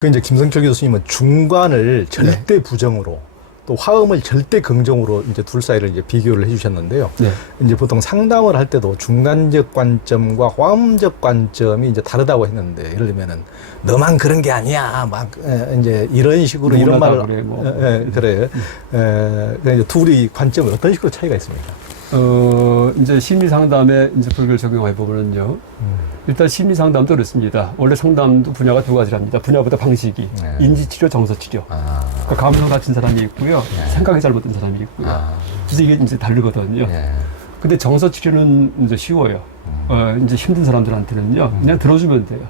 그 이제 김성철 교수님은 중관을 절대 네. 부정으로 또 화음을 절대 긍정으로 이제 둘 사이를 이제 비교를 해주셨는데요. 네. 이제 보통 상담을 할 때도 중간적 관점과 화음적 관점이 이제 다르다고 했는데, 예를 들면은 너만 그런 게 아니야, 막 이제 이런 식으로 이런 말을 그래, 뭐. 그래. 이제 둘이 관점은 어떤 식으로 차이가 있습니까? 이제 심리 상담에 이제 불교를 적용해 보면요. 일단 심리 상담도 그렇습니다. 원래 상담도 분야가 두 가지랍니다. 분야보다 방식이 인지치료, 정서치료. 그러니까 감성 다친 사람이 있고요. 생각이 잘못된 사람이 있고요. 그래서 이게 이제 다르거든요. 근데 정서치료는 이제 쉬워요. 이제 힘든 사람들한테는요. 그냥 들어주면 돼요.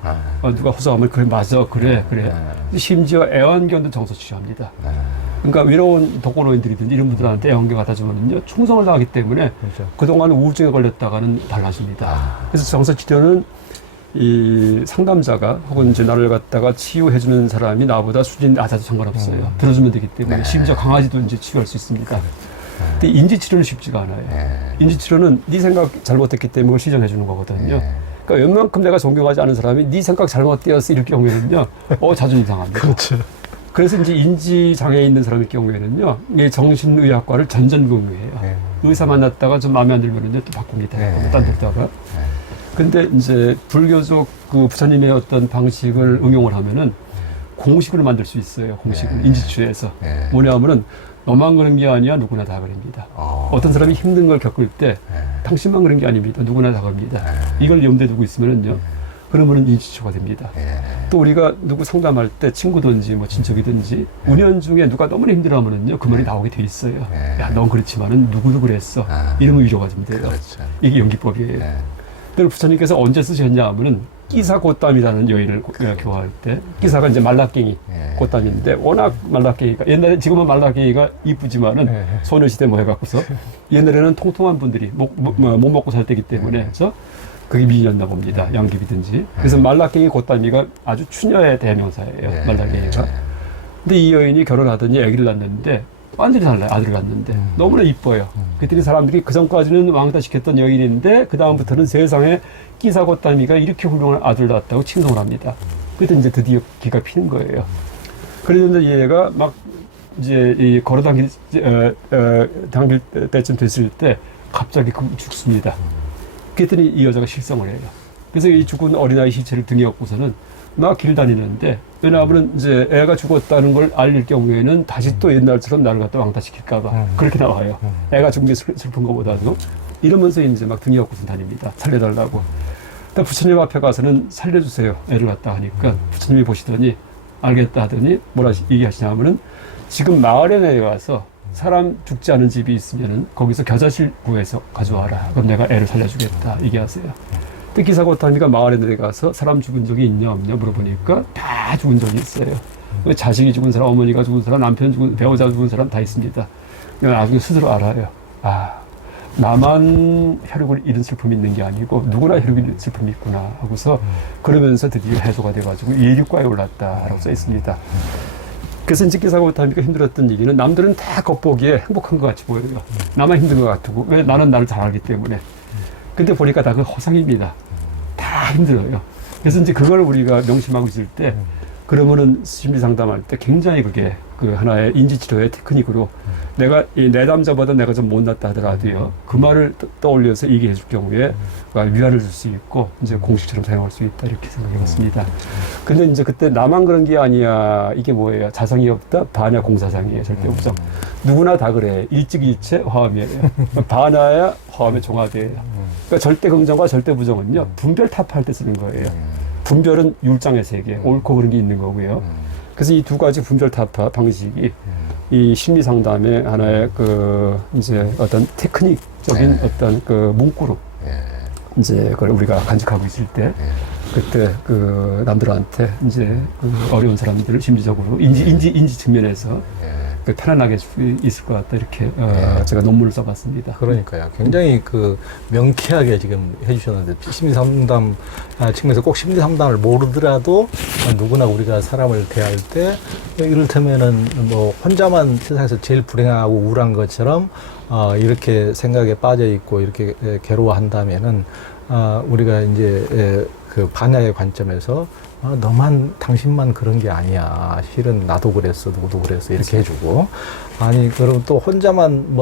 누가 호소하면 그래, 맞아, 그래. 심지어 애완견도 정서치료합니다. 그러니까 외로운 독거노인들이든지 이런 분들한테 애완견 갖다 주면은요, 충성을 다하기 때문에 그렇죠. 그동안 우울증에 걸렸다가는 달라집니다. 그래서 정서치료는 이 상담자가 혹은 이제 나를 갖다가 치유해주는 사람이 나보다 수준이 낮아도 상관없어요. 들어주면 되기 때문에 심지어 강아지도 이제 치유할 수 있습니다. 근데 인지치료는 쉽지가 않아요. 인지치료는 네 생각 잘못했기 때문에 그걸 시정해주는 거거든요. 그러니까 웬만큼 내가 존경하지 않은 사람이 네 생각 잘못되었어 이럴 경우에는요, 자존심 상합니다. 그렇죠. 그래서 이제 인지장애에 있는 사람의 경우에는요, 이 정신의학과를 전전긍의해요. 의사 만났다가 좀 마음에 안 들면은요, 또 바꿉니다. 딴 데다가. 근데 이제 불교적 그 부처님의 어떤 방식을 응용을 하면은 공식을 만들 수 있어요. 공식을. 인지치료에서. 뭐냐면은 너만 그런 게 아니야. 누구나 다 그럽니다. 어떤 사람이 힘든 걸 겪을 때 당신만 그런 게 아닙니다. 누구나 다 그럽니다. 이걸 염두에 두고 있으면은요, 그러면은 인지치료가 됩니다. 또 우리가 누구 상담할 때 친구든지 뭐 친척이든지 운연 중에 누가 너무나 힘들어하면은요, 그 말이 나오게 돼 있어요. 야, 넌 그렇지만은 누구도 그랬어. 이러면 위로가 좀 돼요. 그렇죠. 이게 연기법이에요. 그걸 부처님께서 언제 쓰셨냐 하면은 끼사 꽃담이라는 여인을 교화할 때, 끼사가 이제 말라깽이 꽃담인데, 워낙 말라깽이가 옛날에, 지금은 말라깽이가 이쁘지만은 소녀시대 뭐 해갖고서 옛날에는 통통한 분들이 못 먹고 살 때기 때문에 그래서 그게 미인이었나 봅니다. 양귀비든지. 그래서 말라깽이 꽃담이가 아주 추녀의 대명사예요. 말라깽이가. 근데 이 여인이 결혼하더니 아기를 낳는데 완전히 달라요. 아들을 낳는데 너무나 이뻐요. 그랬더니 사람들이 그 전까지는 왕따시켰던 여인인데 그 다음부터는 세상에 끼사 꽃담이가 이렇게 훌륭한 아들을 낳았다고 칭송을 합니다. 그랬더니 이제 드디어 기가 피는 거예요. 그랬는데 얘가 막 이제 이 걸어 당길 때쯤 됐을 때 갑자기 죽습니다. 그랬더니 이 여자가 실성을 해요. 그래서 이 죽은 어린아이 시체를 등에 업고서는 막 길 다니는데, 왜냐하면 이제 애가 죽었다는 걸 알릴 경우에는 다시 또 옛날처럼 나를 갖다 왕따시킬까봐 그렇게 나와요. 애가 죽은 게 슬픈 것보다도. 이러면서 이제 막 등에 업고서 다닙니다. 살려달라고. 근데 부처님 앞에 가서는 살려주세요. 애를 갖다 하니까 부처님이 보시더니 알겠다 하더니 뭐라 얘기하시냐면은 지금 마을에 내려가서 사람 죽지 않은 집이 있으면은 거기서 겨자실 구해서 가져와라. 그럼 내가 애를 살려주겠다. 얘기하세요. 끼사 꽃담이가 마을에 내려가서 사람 죽은 적이 있냐 없냐 물어보니까 다 죽은 적이 있어요. 자식이 죽은 사람, 어머니가 죽은 사람, 남편 죽은, 배우자 죽은 사람 다 있습니다. 나중에 스스로 알아요. 나만 혈육을 잃은 슬픔이 있는 게 아니고 누구나 혈육을 잃은 슬픔이 있구나 하고서 그러면서 드디어 해소가 돼가지고 예륙과에 올랐다라고 써 있습니다. 그래서 이제 끼사 꽃담이가 힘들었던 얘기는 남들은 다 겉보기에 행복한 것 같이 보여요. 나만 힘든 것 같고, 왜? 나는 나를 잘 알기 때문에. 근데 보니까 다 그 허상입니다. 다 힘들어요. 그래서 이제 그걸 우리가 명심하고 있을 때, 그러면은 심리 상담할 때 굉장히 그게 그 하나의 인지치료의 테크닉으로 내가 이 내담자보다 내가 좀 못났다 하더라도요, 그 말을 떠올려서 얘기해 줄 경우에 위안을 줄 수 있고 이제 공식처럼 사용할 수 있다 이렇게 생각해 봤습니다. 근데 이제 그때 나만 그런 게 아니야. 이게 뭐예요? 자성이 없다? 반야 공사상이에요. 절대 없죠. 누구나 다 그래. 일직일체 화음이에요. 반야야 화음의 종합이에요. 그러니까 절대 긍정과 절대 부정은요, 분별 타파할 때 쓰는 거예요. 분별은 율장의 세계, 옳고 그른 게 있는 거고요. 그래서 이 두 가지 분별 타파 방식이 이 심리 상담의 하나의 그 이제 어떤 테크닉적인 어떤 그 문구로 이제 그걸 우리가 간직하고 있을 때, 그때 그 남들한테 이제 그 어려운 사람들을 심리적으로 인지 측면에서 그 편안하게 할 수 있을 것 같다 이렇게 제가 논문을 써봤습니다. 그러니까요. 굉장히 그 명쾌하게 지금 해주셨는데, 심리 상담 측면에서 꼭 심리 상담을 모르더라도 누구나 우리가 사람을 대할 때 이를테면은 뭐 혼자만 세상에서 제일 불행하고 우울한 것처럼 이렇게 생각에 빠져 있고 이렇게 괴로워한다면은 우리가 이제 그 반야의 관점에서 너만 당신만 그런 게 아니야. 실은 나도 그랬어, 누구도 그랬어 이렇게 해주고 아니 그럼 또 혼자만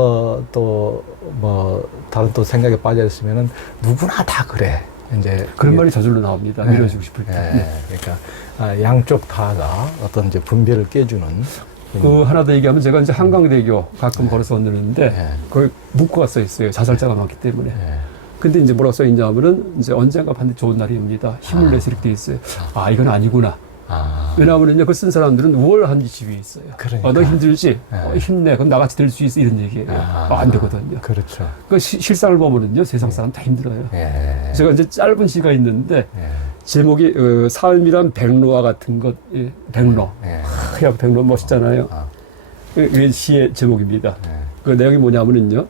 다른 또 생각에 빠져 있으면은 누구나 다 그래. 이제 그런 말이 저절로 나옵니다. 네. 밀어주고 싶을 때. 네. 그러니까 양쪽 다가 어떤 이제 분별을 깨주는. 그 하나 더 얘기하면 제가 이제 한강대교 가끔 걸어서 건너는데 네. 거기 문구가 써 있어요. 자살자가 많기 때문에. 네. 근데 이제 뭐라고 써 있냐면은 이제 언젠가 반드시 좋은 날이 옵니다. 힘을 내서 이렇게 돼 있어요. 이건 아니구나. 왜냐하면은요, 그 쓴 사람들은 우월한 위치에 있어요. 그러니까. 너 힘들지? 네. 힘내. 그럼 나같이 될 수 있어. 이런 얘기예요. 안 되거든요. 그렇죠. 그 실상을 보면은요, 세상 사람 다 힘들어요. 예. 제가 이제 짧은 시가 있는데, 예. 제목이, 삶이란 백로와 같은 것, 백로. 예. 그냥 백로 멋있잖아요. 그 시의 제목입니다. 그 내용이 뭐냐면은요,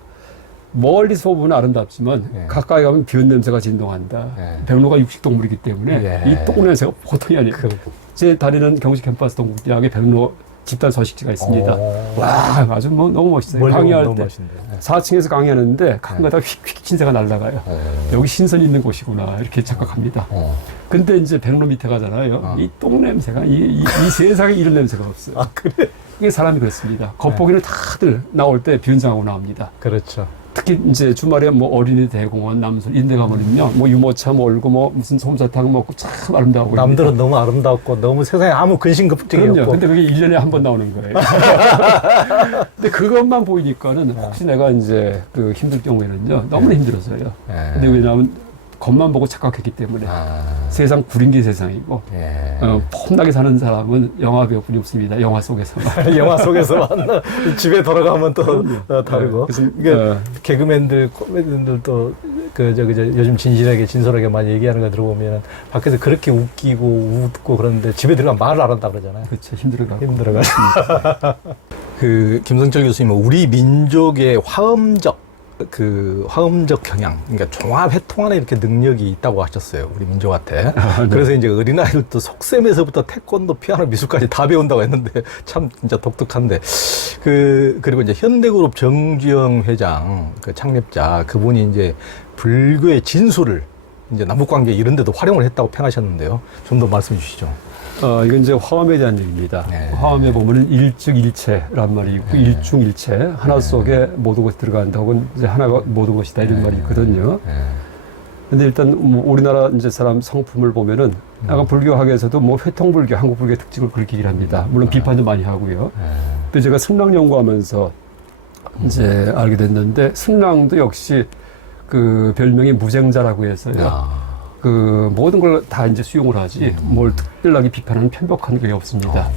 멀리서 보면 아름답지만 예. 가까이 가면 비온 냄새가 진동한다. 예. 백로가 육식동물이기 때문에 예. 이 똥 냄새가 보통이 아니에요. 제 다니는 경시 캠퍼스 동국대학에 백로 집단 서식지가 있습니다. 와, 아주 너무 멋있어요. 강의할 때 4층에서 강의하는데 가끔가다 휙휙 신세가 날아가요. 여기 신선이 있는 곳이구나 이렇게 착각합니다. 근데 이제 백로 밑에 가잖아요. 이 똥 냄새가 이 세상에 이런 냄새가 없어요. 그래? 이게 사람이 그렇습니다. 겉보기는 다들 나올 때 변장하고 나옵니다. 그렇죠. 특히 이제 주말에 뭐 어린이 대공원, 남순 이런 데 가면은요, 뭐 유모차 몰고 뭐 무슨 솜사탕 먹고 참 아름다워 보입니다. 남들은 너무 아름답고 너무 세상에 아무 근심 걱정이 그럼요. 없고. 근데 그게 1년에 한 번 나오는 거예요. 근데 그것만 보이니까는 혹시 내가 이제 그 힘들 경우에는요, 너무나 힘들어서요. 근데 왜냐하면 겉만 보고 착각했기 때문에 세상 구린 게 세상이고 폼나게 사는 사람은 영화 배우뿐이 없습니다. 영화 속에서만. 영화 속에서만 집에 돌아가면 또 다르고. 그래서, 이게 개그맨들, 코미디언들도 요즘 진실하게 진솔하게 많이 얘기하는 거 들어보면 밖에서 그렇게 웃기고 웃고 그러는데 집에 들어가면 말을 안 한다 그러잖아요. 그렇죠. 힘들어가고. 그 김성철 교수님은 우리 민족의 화음적 경향, 그러니까 종합회통 안에 이렇게 능력이 있다고 하셨어요. 우리 민족한테. 네. 그래서 이제 어린아이들도 속셈에서부터 태권도, 피아노, 미술까지 다 배운다고 했는데 참 진짜 독특한데. 그리고 이제 현대그룹 정주영 회장, 그 창립자, 그분이 이제 불교의 진수를 이제 남북관계 이런 데도 활용을 했다고 평하셨는데요. 좀 더 말씀해 주시죠. 이건 이제 화엄에 대한 얘기입니다. 네. 화엄에 보면은 일증일체란 말이 있고, 일중일체. 하나 속에 모든 것이 들어간다. 혹은 이제 하나가 모든 것이다. 이런 말이 있거든요. 근데 일단 뭐 우리나라 이제 사람 성품을 보면은 약간 불교학에서도 뭐 회통불교, 한국불교의 특징을 그렇게 얘기를 합니다. 물론 비판도 많이 하고요. 또 제가 승랑 연구하면서 이제 알게 됐는데, 승랑도 역시 그 별명이 무쟁자라고 해서요. 그 모든 걸 다 이제 수용을 하지 뭘 특별하게 비판하는 편벽한 게 없습니다.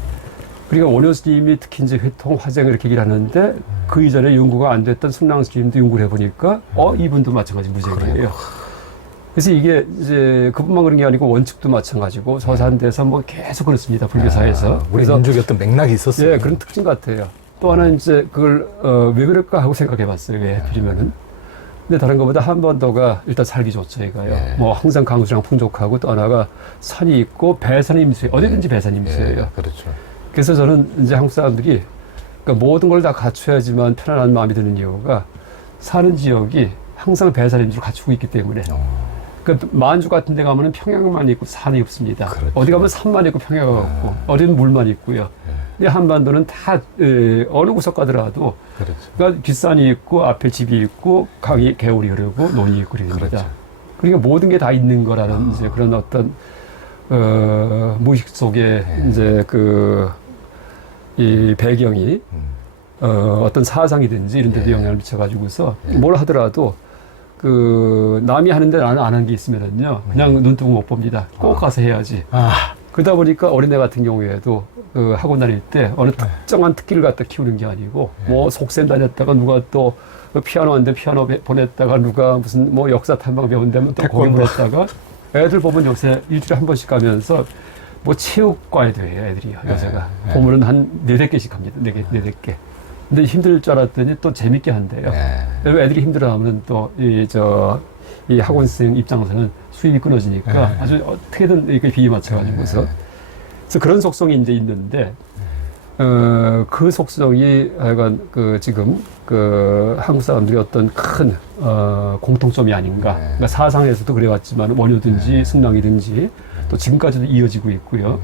그러니까 원효 스님이 특히 이제 회통, 화쟁을 이렇게 얘기를 하는데 그 이전에 연구가 안 됐던 승랑 스님도 연구를 해보니까 이분도 마찬가지 무쟁이에요. 그래서 이게 이제 그분만 그런 게 아니고 원칙도 마찬가지고 서산대에서 뭐 계속 그렇습니다. 불교사에서. 우리 민족의 어떤 맥락이 있었어요. 예, 그런 특징 같아요. 또 하나 이제 그걸 왜 그럴까 하고 생각해봤어요. 왜 하필이면은. 근데 다른 것보다 한반도가 일단 살기 좋죠, 이거요. 뭐 항상 강수량 풍족하고 또 하나가 산이 있고 배산이 임수예요. 어디든지 배산이 임수예요. 그렇죠. 그래서 저는 이제 한국 사람들이 그러니까 모든 걸 다 갖춰야지만 편안한 마음이 드는 이유가 사는 지역이 항상 배산 임수를 갖추고 있기 때문에. 그러니까 만주 같은 데 가면은 평양만 있고 산이 없습니다. 그렇죠. 어디 가면 산만 있고 평야가 없고 어디는 물만 있고요. 근데 한반도는 다 어느 구석 가더라도 그렇죠. 그러니까 뒷산이 있고 앞에 집이 있고 강이 개울이 흐르고 논이 있고 그럽니다. 그렇죠. 그러니까 모든 게 다 있는 거라는 이제 그런 어떤 무의식 속에 이제 이 배경이 어떤 사상이든지 이런 데도 영향을 미쳐가지고서 뭘 하더라도 남이 하는데 나는 안 하는 게 있으면은요 그냥 눈 뜨고 못 봅니다. 꼭 가서 해야지. 그러다 보니까 어린애 같은 경우에도 학원 다닐 때 어느 특정한 특기를 갖다 키우는 게 아니고 뭐 속셈 다녔다가 누가 또 피아노 한대 피아노 보냈다가 누가 무슨 뭐 역사 탐방 배운다면 또 거기 보냈다가 애들 보면 요새 일주일에 한 번씩 가면서 뭐 체육과에도 해요 애들이요 요새가 보면은 한 4-5개씩 합니다. 4개. 근데 힘들 줄 알았더니 또 재밌게 한대요. 애들이 힘들어하면 또 이 학원생 입장에서는 수입이 끊어지니까 아주 어떻게든 이렇게 비위 맞춰가지고서 그래서 그런 속성이 이제 있는데 그 속성이 약간 지금 한국 사람들의 어떤 큰 공통점이 아닌가. 그러니까 사상에서도 그래왔지만 원효든지 승랑이든지 또 지금까지도 이어지고 있고요.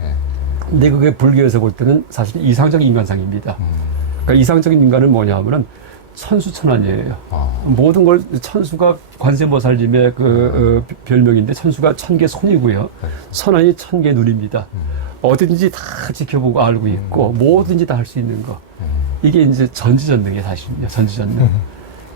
근데 그게 불교에서 볼 때는 사실 이상적인 인간상입니다. 그러니까 이상적인 인간은 뭐냐면은 천수천안이에요. 모든 걸 천수가 관세음보살님의 별명인데 천수가 1000개 손이고요. 천안이 1000개 눈입니다. 어디든지 다 지켜보고 알고 있고 뭐든지 다 할 수 있는 거. 이게 이제 전지전능이에요, 사실은요. 전지전능.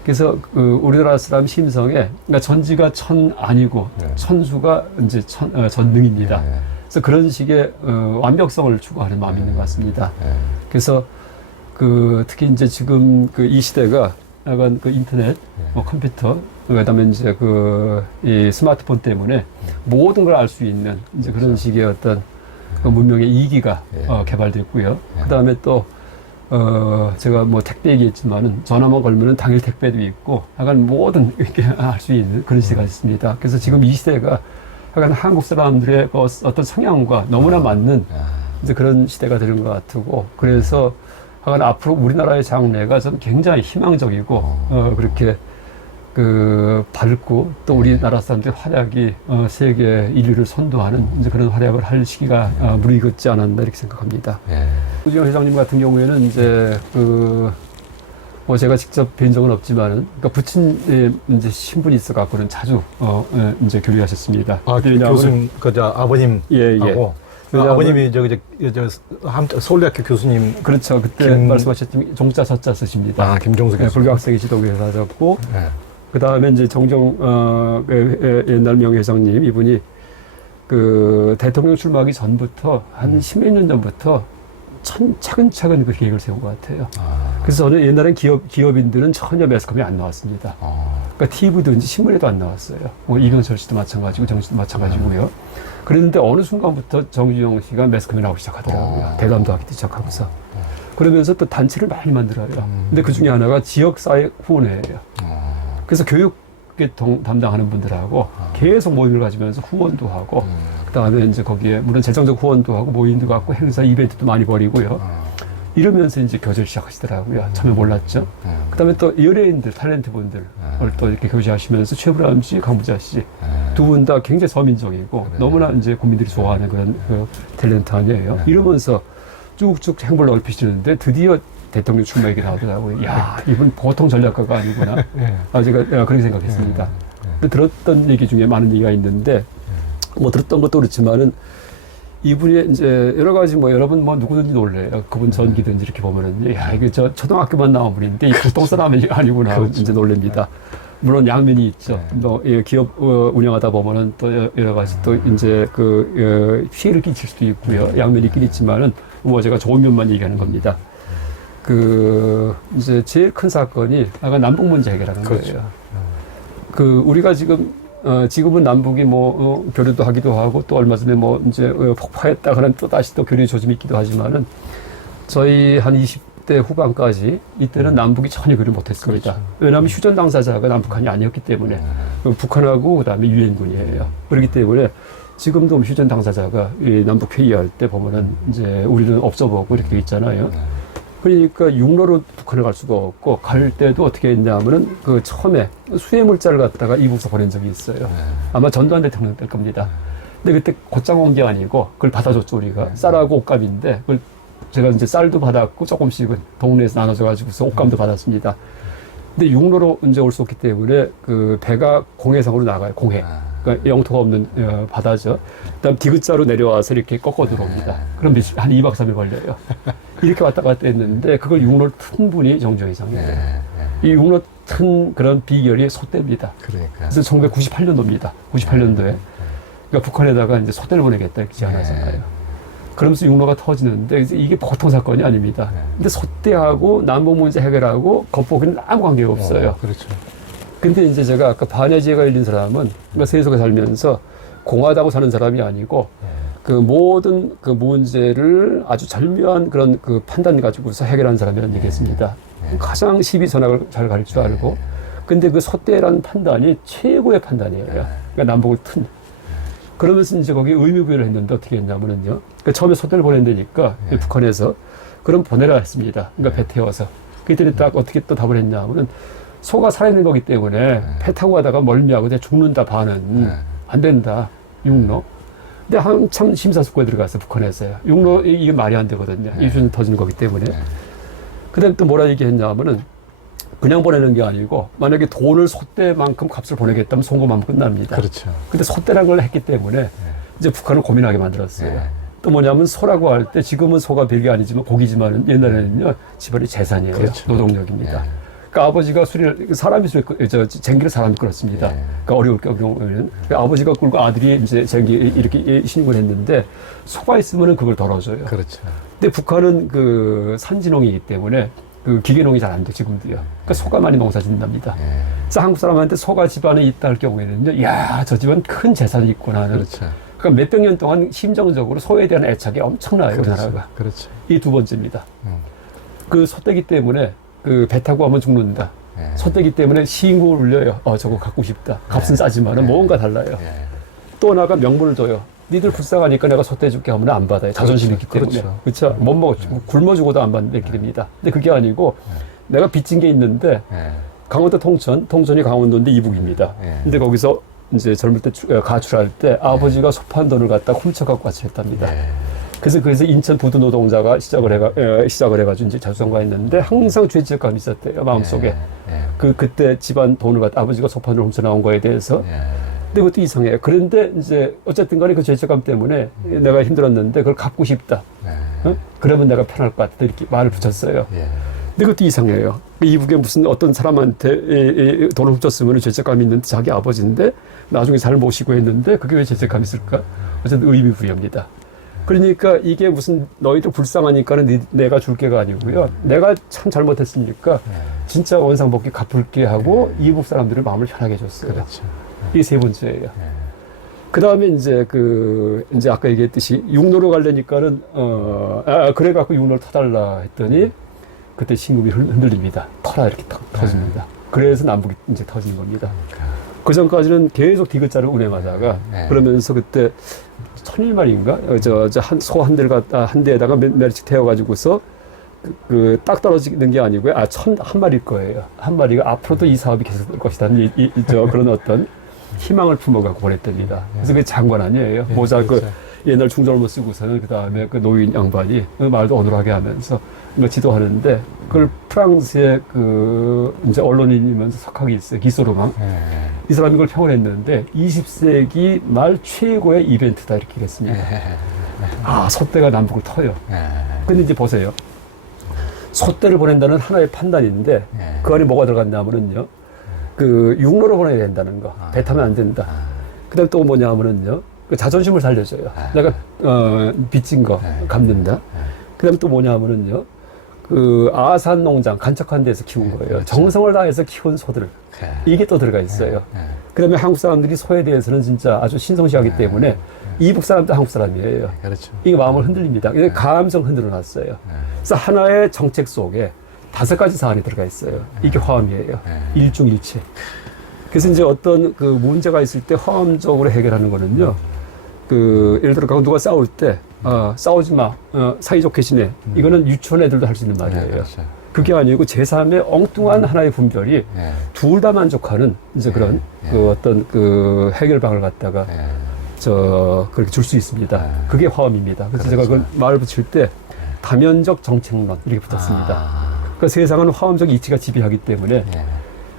그래서 우리나라 사람 심성에 그러니까 전지가 천 아니고 천수가 이제 전능입니다. 그래서 그런 식의 완벽성을 추구하는 마음이 있는 것 같습니다. 그래서 특히 이제 지금 이 시대가 약간 인터넷, 컴퓨터, 그다음에 이제 이 스마트폰 때문에 모든 걸 알 수 있는 이제 그런 식의 어떤 문명의 이기가 개발됐고요. 그다음에 또 제가 뭐 택배 얘기했지만은 전화만 걸면은 당일 택배도 있고 약간 모든 이렇게 알 수 있는 그런 시대가 있습니다. 그래서 지금 이 시대가 약간 한국 사람들의 어떤 성향과 너무나 맞는 이제 그런 시대가 되는 것 같고, 그래서 약간 앞으로 우리나라의 장래가 좀 굉장히 희망적이고 그렇게 밝고 또 우리나라 사람들의 활약이 세계 인류를 선도하는 이제 그런 활약을 할 시기가 무르익었지 않았나 이렇게 생각합니다. 우지영 회장님 같은 경우에는 이제 뭐 제가 직접 뵌 적은 없지만은 그러니까 부친의 이제 신분이 있어 갖고는 자주 이제 교류하셨습니다. 교수님 아버님 하고 아버님이 서울대학교 교수님. 그렇죠. 그때 말씀하셨지만 종자 저자 쓰십니다. 김종수 교수. 불교학생회 지도교사 하셨고 그 다음에 이제 정정 옛날 명예회장님 이분이 대통령 출마하기 전부터 한 10몇 년 전부터 차근차근 그 계획을 세운 것 같아요. 그래서 저는 옛날엔 기업인들은 전혀 매스컴에 안 나왔습니다. 그러니까 TV도 이제 신문에도 안 나왔어요. 뭐 이경철 씨도 마찬가지고 정씨도 마찬가지고요. 그랬는데 어느 순간부터 정주영 씨가 매스컴에 나오기 시작하더라고요. 대담도 하기 시작하면서. 그러면서 또 단체를 많이 만들어요. 근데 그 중에 하나가 지역사회 후원회예요. 그래서 교육에 담당하는 분들하고 계속 모임을 가지면서 후원도 하고, 그 다음에 이제 거기에 물론 재정적 후원도 하고 모임도 갖고 행사 이벤트도 많이 벌이고요. 이러면서 이제 교제를 시작하시더라고요. 처음에 몰랐죠. 그 다음에 또 연예인들, 탤런트 분들을 또 이렇게 교제하시면서 최불암 씨, 강부자 씨 두 분 다 굉장히 서민적이고 너무나 이제 국민들이 좋아하는 그런 탤런트 아니에요. 이러면서 쭉쭉 행보를 넓히시는데 드디어 대통령 출마 얘기 나오더라고요. 야, 이분 보통 전략가가 아니구나. 제가 그렇게 생각했습니다. 근데 들었던 얘기 중에 많은 얘기가 있는데, 뭐 들었던 것도 그렇지만은, 이분이 이제 여러 가지 여러분 누구든지 놀래요. 그분 전기든지 이렇게 보면은, 야, 이게 초등학교만 나온 분인데, 이 보통 사람이 아니구나. 그렇죠. 이제 놀랍니다. 물론 양면이 있죠. 기업 운영하다 보면은 또 여러 가지 또 이제 피해를 끼칠 수도 있고요. 양면이 있긴 있지만은, 제가 좋은 면만 얘기하는 겁니다. 이제 제일 큰 사건이 남북 문제 해결하는 거예요. 우리가 지금은 남북이 교류도 하기도 하고 또 얼마 전에 이제 폭파했다 그런 또 다시 또 교류 조짐이 있기도 하지만은 저희 한 20대 후반까지 이때는 남북이 전혀 교류 못했습니다. 그렇죠. 왜냐하면 휴전 당사자가 남북한이 아니었기 때문에 북한하고 그다음에 유엔군이에요. 그렇기 때문에 지금도 휴전 당사자가 남북 회의할 때 보면은 이제 우리는 없어 보고 이렇게 돼 있잖아요. 그러니까 육로로 북한을 갈 수가 없고 갈 때도 어떻게 했냐면은 처음에 수해 물자를 갖다가 이북에서 보낸 적이 있어요. 아마 전두환 대통령 될 겁니다. 근데 그때 곧장 온 게 아니고 그걸 받아줬죠 우리가. 쌀하고 옷감인데 그걸 제가 이제 쌀도 받았고 조금씩은 동네에서 나눠줘가지고서 옷감도 받았습니다. 근데 육로로 이제 올 수 없기 때문에 배가 공해성으로 나가요. 공해. 그러니까 영토가 없는 바다죠. 그다음 디귿자로 내려와서 이렇게 꺾어 들어옵니다. 그럼 한 2박 3일 걸려요. 이렇게 왔다 갔다 했는데 그걸 육로를 튼 분이 정주영 회장이에요. 이 육로 튼 그런 비결이 소대입니다. 그래서 1998년도입니다. 98년도에. 그러니까 북한에다가 이제 소대를 보내겠다 이렇게 제안하잖아요. 그러면서 육로가 터지는데 이게 보통 사건이 아닙니다. 근데 소대하고 남북 문제 해결하고 겉보기는 아무 관계가 없어요. 그렇죠. 근데 이제 제가 아까 반야지혜가 열린 사람은 세속에 살면서 공하다고 사는 사람이 아니고 모든 문제를 아주 절묘한 그런 판단 가지고서 해결한 사람이라는 얘기했습니다. 가장 시비전학을 잘 가릴 줄 알고. 근데 소대라는 판단이 최고의 판단이에요. 그러니까 남북을 튼. 그러면서 이제 거기에 의미부여를 했는데 어떻게 했냐면은요. 그러니까 처음에 소대를 보낸다니까 북한에서 그럼 보내라 했습니다. 그러니까 배 태워서. 그랬더니 딱 어떻게 또 답을 했냐 하면은 소가 살아있는 거기 때문에 배 타고 가다가 멀미하고 이제 죽는다 반은 안 된다. 육로. 근데 한참 심사숙고에 들어갔어 북한에서요. 육로 이게 말이 안 되거든요. 이순 터지는 거기 때문에. 그다음 또 뭐라 얘기했냐 하면은 그냥 보내는 게 아니고 만약에 돈을 소떼만큼 값을 보내겠다면 송금하면 끝납니다. 그렇죠. 근데 소떼란 걸 했기 때문에 이제 북한을 고민하게 만들었어요. 또 뭐냐면 소라고 할 때 지금은 소가 별게 아니지만 고기지만 옛날에는요 집안의 재산이에요. 그렇죠. 노동력입니다. 그러니까 아버지가 사람이 쟁기를 사람이 끌었습니다. 그러니까 어려울 경우에는 그러니까 아버지가 끌고 아들이 이제 쟁기 이렇게 신용을 했는데 소가 있으면은 그걸 덜어줘요. 그렇죠. 근데 북한은 그 산지농이기 때문에 그 기계농이 잘 안 돼, 지금도요. 그러니까 소가 많이 농사 짓는답니다. 그래서 한국 사람한테 소가 집안에 있다 할 경우에는요, 이야, 저 집은 큰 재산이 있구나 하는. 그렇죠. 그러니까 몇백 년 동안 심정적으로 소에 대한 애착이 엄청나요, 그렇죠. 우리나라가. 그렇죠. 이 두 번째입니다. 그 소떼기 때문에 그 배 타고 하면 죽는다. 소떼기 때문에 시인국을 울려요. 저거 갖고 싶다. 값은 싸지만은 뭔가 달라요. 또 나가 명분을 줘요. 니들 불쌍하니까 내가 소떼 줄게 하면 안 받아요. 자존심이 있기 때문에. 그렇죠. 못 먹어. 굶어 죽어도 안 받는 길입니다. 근데 그게 아니고 내가 빚진 게 있는데 강원도 통천이 강원도인데 이북입니다. 근데 거기서 이제 젊을 때 가출할 때 아버지가 소판 돈을 갖다 훔쳐 갖고 가출했답니다. 그래서 인천 부두 노동자가 시작을 해가지고 이제 자수성가했는데 항상 죄책감이 있었대요 마음속에. 그때 집안 돈을 갖다 아버지가 소판을 훔쳐 나온 거에 대해서. 근데 그것도 이상해요. 그런데 이제 어쨌든 간에 그 죄책감 때문에 내가 힘들었는데 그걸 갚고 싶다. 그러면 내가 편할 것 같다. 이렇게 말을 붙였어요. 근데 그것도 이상해요. 이북에 무슨 어떤 사람한테 돈을 훔쳤으면 죄책감이 있는데 자기 아버지인데 나중에 잘 모시고 했는데 그게 왜 죄책감이 있을까? 어쨌든 의미부여입니다. 그러니까 이게 무슨 너희들 불쌍하니까는 내가 줄 게가 아니고요. 내가 참 잘못했으니까 진짜 원상복귀 갚을게 하고 이북 사람들의 마음을 편하게 해줬어요. 그렇죠. 이게 세 번째예요. 그 다음에 이제 이제 아까 얘기했듯이 육로로 가려니까는, 그래갖고 육로를 터달라 했더니 그때 신금이 흔들립니다. 터라 이렇게 터집니다. 그래서 남북이 이제 터진 겁니다. 그 전까지는 계속 디귿자를 운행하다가 그러면서 그때 1000일말인가? 소 한 대를 갖다 한 대에다가 몇 마리씩 태워가지고서 딱 떨어지는 게 아니고요. 한 마리일 거예요. 한 마리가 앞으로도 이 사업이 계속 될 것이다. 그런 어떤 희망을 품어갖고 보냈답니다. 그래서 그게 장관 아니에요. 모자 그렇죠. 옛날 중절모 쓰고서는 그 다음에 그 노인 양반이 그 말도 어눌하게 하면서 지도하는데 그걸 프랑스의 이제 언론인이면서 석학이 있어요. 기소로망. 이 사람이 그걸 평언했는데 20세기 말 최고의 이벤트다 이렇게 했습니다. 소떼가 남북을 터요. 근데 이제 보세요. 소떼를 보낸다는 하나의 판단인데 그 안에 뭐가 들어갔냐면은요. 육로로 보내야 된다는 거. 배 타면 안 된다. 그 다음에 또 뭐냐면은요. 자존심을 살려줘요. 내가, 빚진 거 갚는다. 그 다음에 또 뭐냐면은요. 아산 농장, 간척한 데서 키운 거예요. 정성을 다해서 키운 소들. 이게 또 들어가 있어요. 그 다음에 한국 사람들이 소에 대해서는 진짜 아주 신성시하기 때문에 이북 사람도 한국 사람이에요. 그렇죠. 이게 마음을 흔들립니다. 감정 흔들어 놨어요. 그래서 하나의 정책 속에 5가지 사안이 들어가 있어요. 이게 화엄이에요. 일중일체. 그래서 이제 어떤 문제가 있을 때 화엄적으로 해결하는 거는요. 예를 들어 누가 싸울 때 싸우지 마. 사이좋게 지내. 이거는 유치원 애들도 할 수 있는 말이에요. 그렇죠. 그게 아니고 제3의 엉뚱한 하나의 분별이 둘 다 만족하는 이제 그런 어떤 해결방을 갖다가 그렇게 줄 수 있습니다. 그게 화엄입니다. 그래서 제가 그걸 말을 붙일 때 다면적 정책론 이렇게 붙였습니다. 그러니까 세상은 화엄적 이치가 지배하기 때문에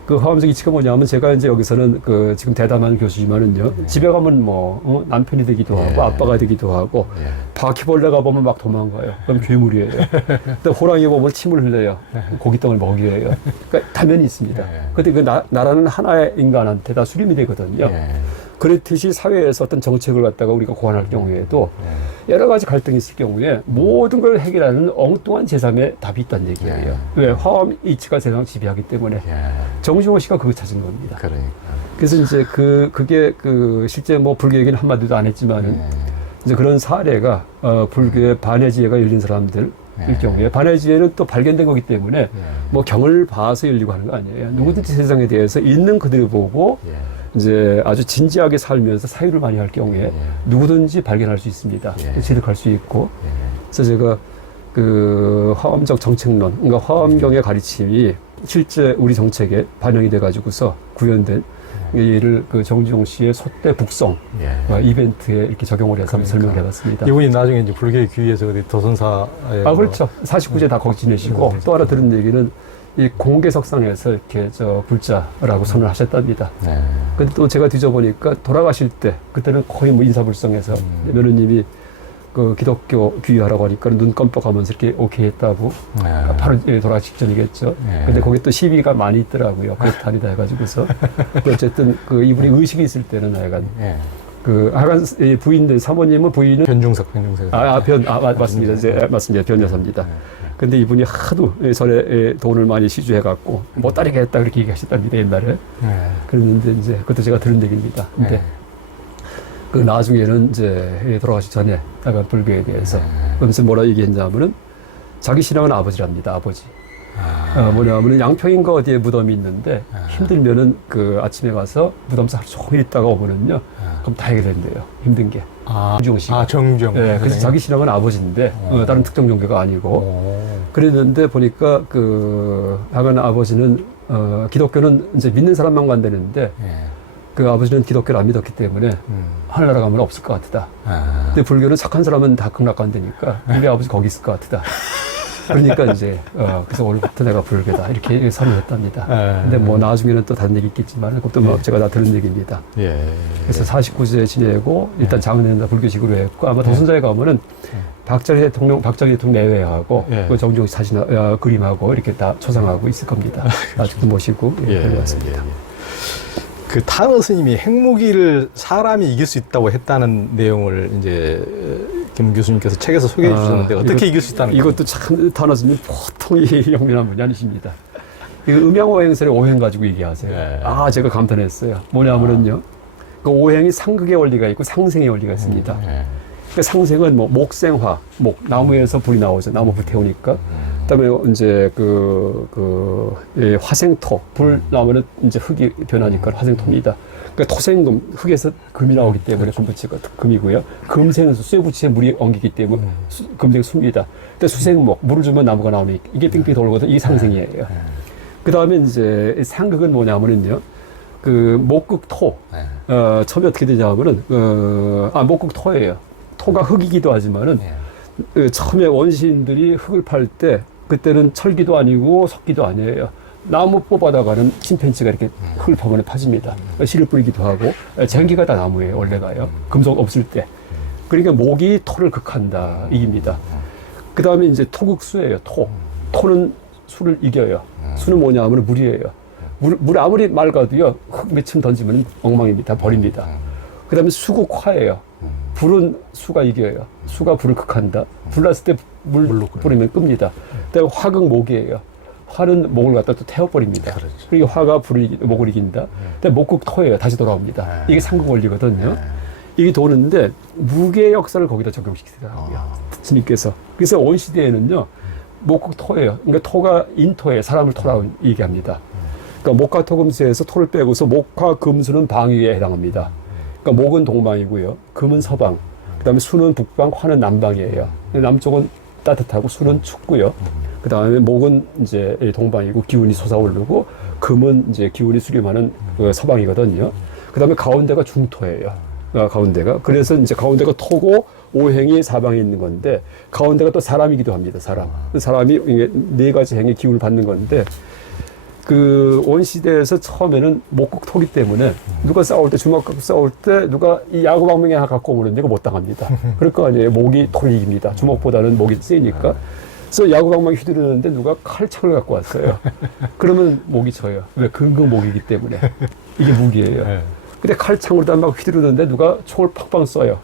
그 화엄적 이치가 뭐냐면 제가 이제 여기서는 지금 대담한 교수지만은요 집에 가면 남편이 되기도 하고 아빠가 되기도 하고 바퀴벌레가 보면 막 도망가요. 그럼 괴물이에요. 또 호랑이 보면 침을 흘려요. 고깃덩을 먹이에요. 그러니까 다면이 있습니다. 근데 나라는 하나의 인간한테 다 수렴이 되거든요. 그렇듯이 사회에서 어떤 정책을 갖다가 우리가 고안할 경우에도 여러 가지 갈등이 있을 경우에 모든 걸 해결하는 엉뚱한 제3의 답이 있다는 얘기예요. 왜? 화엄 이치가 세상을 지배하기 때문에. 정시호 씨가 그거 찾은 겁니다. 그래서 이제 그게 실제 불교 얘기는 한마디도 안 했지만은 이제 그런 사례가 불교의 반해지혜가 열린 사람들 일 경우에 반해지혜는 또 발견된 거기 때문에 경을 봐서 열리고 하는 거 아니에요. 누구든지 세상에 대해서 있는 그대로 보고 이제 아주 진지하게 살면서 사유를 많이 할 경우에 누구든지 발견할 수 있습니다. 취득할 수 있고. 그래서 제가 그 화엄적 정책론, 그러니까 화엄경의 가르침이 실제 우리 정책에 반영이 돼가지고서 구현된 얘를 그 정주영 씨의 소대 북송 이벤트에 이렇게 적용을 해서 한번 설명을 해봤습니다. 이분이 나중에 이제 불교의 귀에서 어디 도선사에 그렇죠. 49제 다 거기 지내시고 또 하나 들은 얘기는 이 공개석상에서 이렇게 불자라고 선언을 하셨답니다. 근데 또 제가 뒤져보니까 돌아가실 때 그때는 거의 뭐 인사불성해서 며느님이 그 기독교 귀의하라고 하니까 눈 껌뻑하면서 이렇게 오케이 했다고 바로 돌아가기 직전이겠죠. 근데 거기 또 시비가 많이 있더라고요. 그렇다니다 해가지고서 어쨌든 그 이분이 의식이 있을 때는 하여간 그 하여간 부인들 사모님은 부인은 변중석 맞습니다. 맞습니다. 변여사입니다. 근데 이분이 하도 전에 돈을 많이 시주해갖고 못 따르겠다 그렇게 얘기하셨답니다. 옛날에. 그랬는데 이제 그것도 제가 들은 얘기입니다. 근데 그 나중에는 이제 돌아가시 전에 약간 불교에 대해서 그러면서 뭐라 얘기했냐면은 자기 신앙은 아버지랍니다. 아버지. 뭐냐면은 양평인가 어디에 무덤이 있는데 힘들면은 그 아침에 가서 무덤에서 하루 종일 있다가 오면은요 그럼 다 해결된대요. 힘든 게. 정주영 씨가. 정주영. 그래서 자기 신앙은 아버지인데 다른 특정 종교가 아니고 그랬는데 보니까 그 하간 아버지는 기독교는 이제 믿는 사람만 간다는데 그 아버지는 기독교를 안 믿었기 때문에 하늘나라 가면 없을 것 같다. 근데 불교는 착한 사람은 다 극락간다니까 우리 아버지 거기 있을 것 같다. 그러니까 이제 그래서 오늘부터 내가 불교다 이렇게 선언했답니다. 근데 뭐 나중에는 또 다른 얘기 있겠지만 그것도 뭐 제가 다 들은 얘기입니다. 그래서 49세 지내고 일단 장례는 불교식으로 했고 아마 도선자에 가면은 박정희 대통령 내외하고 그 정주영 씨 사진 그림하고 이렇게 다 초상하고 있을 겁니다. 아직도 모시고 왔습니다. 그 타너 스님이 핵무기를 사람이 이길 수 있다고 했다는 내용을 이제 김 교수님께서 책에서 소개해 주셨는데 어떻게 이길 수 있다는 이것도 참 타너 스님 보통 영민한 분이 아니십니다. 이 음양오행설의 오행 가지고 얘기하세요. 제가 감탄했어요. 뭐냐면은요, 그 오행이 상극의 원리가 있고 상생의 원리가 있습니다. 그 상생은 뭐 목생화, 나무에서 불이 나오죠. 나무 불 태우니까. 그다음에 이제 화생토, 불 나오면은 이제 흑이 변하니까 화생토입니다. 그러니까 토생금, 흑에서 금이 나오기 때문에 금부치가 금이고요. 금생은 쇠붙이에 물이 엉기기 때문에 금생 수입니다. 근데 수생목, 물을 주면 나무가 나오니 이게 빙빙 돌거든. 이게 상생이에요. 그다음에 이제 상극은 뭐냐면은요. 그 목극토, 처음에 어떻게 되냐면은 목극토예요. 토가 흙이기도 하지만은 처음에 원시인들이 흙을 팔 때 그때는 철기도 아니고 석기도 아니에요. 나무 뽑아다가는 침팬지가 이렇게 흙을 파면 파집니다. 실을 뿌리기도 하고 전기가 다 나무예요. 원래가요. 금속 없을 때. 그러니까 목이 토를 극한다. 이깁니다. 그 다음에 이제 토극수예요. 토는 수를 이겨요. 수는 뭐냐 하면 물이에요. 물 아무리 맑아도요. 흙 몇층 던지면 엉망입니다. 버립니다. 그 다음에 수극화예요. 불은 수가 이겨요. 수가 불을 극한다. 불 났을 때 물 뿌리면 끕니다. 그다음에 화극 목이에요. 화는 목을 갖다 또 태워버립니다. 그리고 화가 목을 이긴다. 그다음에 목극 토예요. 다시 돌아옵니다. 이게 상극 원리거든요. 이게 도는데 무게 역사를 거기다 적용시키더라고요. 스님께서. 그래서 원시대에는요. 목극 토예요. 그러니까 토가 인토에 사람을 토라고 얘기합니다. 그러니까 목화토금수에서 토를 빼고서 목화금수는 방위에 해당합니다. 그러니까 목은 동방이고요. 금은 서방. 그다음에 수는 북방, 화는 남방이에요. 남쪽은 따뜻하고 수는 춥고요. 그다음에 목은 이제 동방이고 기운이 솟아오르고 금은 이제 기운이 수렴하는 서방이거든요. 그다음에 가운데가 중토예요. 가운데가. 그래서 이제 가운데가 토고 오행이 사방에 있는 건데 가운데가 또 사람이기도 합니다. 사람이 네 가지 행의 기운을 받는 건데 그 원시대에서 처음에는 목극토기 때문에 누가 싸울 때 주먹 갖고 싸울 때 누가 이 야구방망이 하나 갖고 오면 이거 못 당합니다. 그럴 거 아니에요. 목이 토를 이깁니다. 주먹보다는 목이 세니까. 그래서 야구방망이 휘두르는데 누가 칼창을 갖고 왔어요. 그러면 목이 져요. 왜? 근근목이기 때문에. 이게 무기예요. 근데 칼창으로 막 휘두르는데 누가 총을 팍팍 쏴요.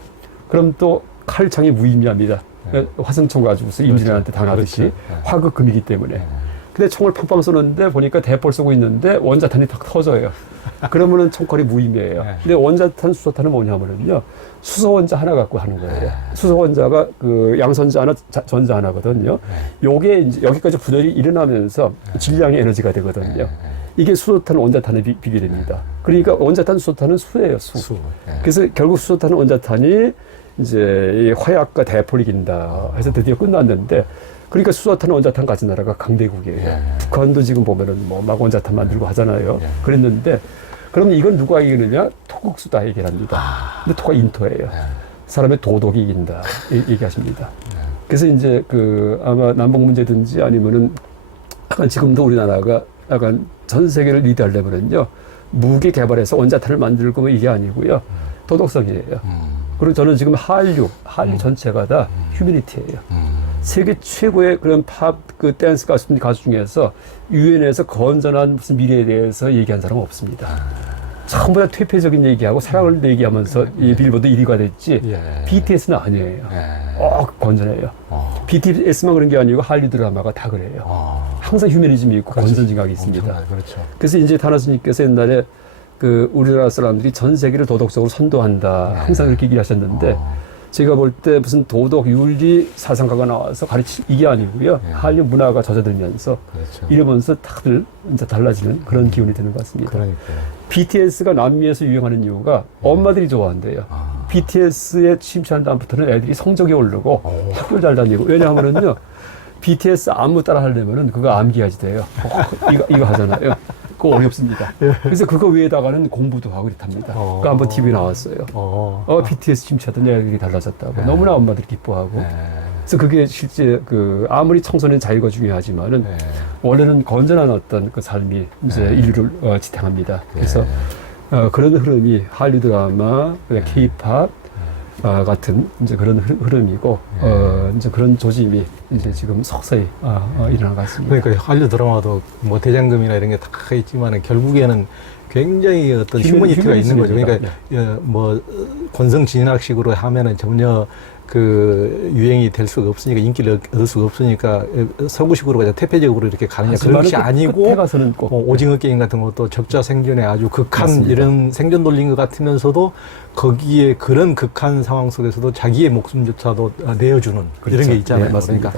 그럼 또 칼창이 무의미합니다. 화승총 가지고서 임진왜란한테 당하듯이 화극금이기 때문에. 근데 총을 팡팡 쏘는데 보니까 대포를 쏘고 있는데 원자탄이 탁 터져요. 그러면은 총칼이 무의미해요. 근데 원자탄, 수소탄은 뭐냐면요. 수소원자 하나 갖고 하는 거예요. 수소원자가 그 양선자 하나, 전자 하나거든요. 요게 이제 여기까지 분열이 일어나면서 질량의 에너지가 되거든요. 이게 수소탄, 원자탄에 비교됩니다. 그러니까 원자탄, 수소탄은 수예요, 수. 그래서 결국 수소탄은 원자탄이 이제 이 화약과 대포를 이긴다 해서 드디어 끝났는데 그러니까 수소탄, 원자탄 가진 나라가 강대국이에요. 예. 북한도 지금 보면은 뭐 막 원자탄 만들고 하잖아요. 예. 그랬는데 그러면 이건 누가 이기느냐? 토국수다 얘기합니다. 근데 토가 인토예요. 예. 사람의 도덕이 이긴다 얘기하십니다. 예. 그래서 이제 그 아마 남북 문제든지 아니면은 약간 지금도 우리나라가 약간 전 세계를 리드하려면요 무기 개발해서 원자탄을 만들고 뭐 이게 아니고요 도덕성이에요. 그리고 저는 지금 한류 전체가 다 휴머니티예요. 세계 최고의 그런 팝 그 댄스 가수 중에서 유엔에서 건전한 무슨 미래에 대해서 얘기한 사람은 없습니다. 전부 다 퇴폐적인 얘기하고 사랑을 얘기하면서 이 빌보드 1위가 됐지. 예. BTS는 아니에요. 예. 건전해요. BTS만 그런 게 아니고 한류 드라마가 다 그래요. 항상 휴머니즘이 있고 건전 지각이 있습니다. 엄청나요. 그렇죠. 그래서 이제 다나스님께서 옛날에 그 우리나라 사람들이 전 세계를 도덕적으로 선도한다. 항상 그렇게 얘기하셨는데 제가 볼 때 무슨 도덕, 윤리, 사상가가 나와서 이게 아니고요. 한류 문화가 젖어들면서 그렇죠. 이러면서 다들 이제 달라지는 그런 기운이 드는 것 같습니다. 그러니까요. BTS가 남미에서 유행하는 이유가 엄마들이 좋아한대요. BTS에 취임하는 다음부터는 애들이 성적이 오르고 학교 잘 다니고 왜냐하면은요 BTS 안무 따라 하려면은 그거 암기해야지 돼요. 이거 하잖아요. 그거 어렵습니다. 그래서 그거 위에다가는 공부도 하고 이렇답니다. 그거 한번 TV에 나왔어요. BTS 취임하던 애들이 달라졌다고. 너무나 엄마들이 기뻐하고. 그래서 그게 실제 그 아무리 청소년 자유가 중요하지만은 원래는 건전한 어떤 그 삶이 이제 인류를 지탱합니다. 그래서 그런 흐름이 한류 드라마, 케이팝 같은 이제 그런 흐름이고 이제 그런 조짐이 이제 지금 서서히 일어난 것 같습니다. 그러니까 한류 드라마도 뭐 대장금이나 이런 게 다 있지만 결국에는 굉장히 어떤 휴머니티가 있는 거죠. 그러니까 뭐 권성 진학식으로 하면은 전혀 그 유행이 될 수가 없으니까 인기를 얻을 수가 없으니까 서구식으로 그냥 태폐적으로 이렇게 가느냐 그런 것이 아니고 뭐 오징어 게임 같은 것도 적자 생존에 아주 극한 맞습니다. 이런 생존 돌린 것 같으면서도 거기에 그런 극한 상황 속에서도 자기의 목숨조차도 내어주는 그렇죠. 이런 게 있잖아요. 네, 그러니까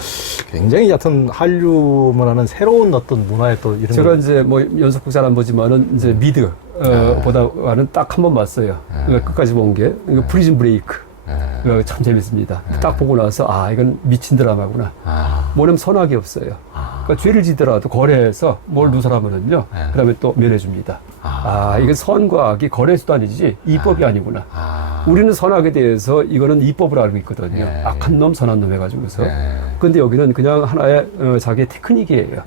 굉장히 얕은 한류 문화는 새로운 어떤 문화에 또 이런 제가 이제 뭐 연속극 잘 안 보지만은 이제 미드 보다는 딱 한 번 봤어요. 끝까지 본 게 프리즌 브레이크. 참 재밌습니다. 딱 보고 나서 이건 미친 드라마구나. 뭐냐면 선악이 없어요. 그러니까 죄를 지더라도 거래해서 뭘 누설하면은요. 그다음에 또 면해줍니다. 이건 선과 악이 거래 수단이지 이법이 아니구나. 우리는 선악에 대해서 이거는 이법을 알고 있거든요. 악한 놈, 선한 놈 해가지고서. 근데 여기는 그냥 하나의 자기의 테크닉이에요.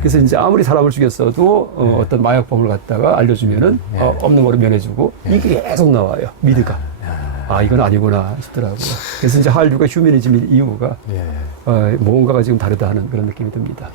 그래서 이제 아무리 사람을 죽였어도 어떤 마약범을 갖다가 알려주면은 없는 거로 면해주고 이게 계속 나와요. 미드가. 이건 아니구나 싶더라고요. 그래서 이제 한류가 휴머니즘인 이유가 뭔가가 지금 다르다 하는 그런 느낌이 듭니다.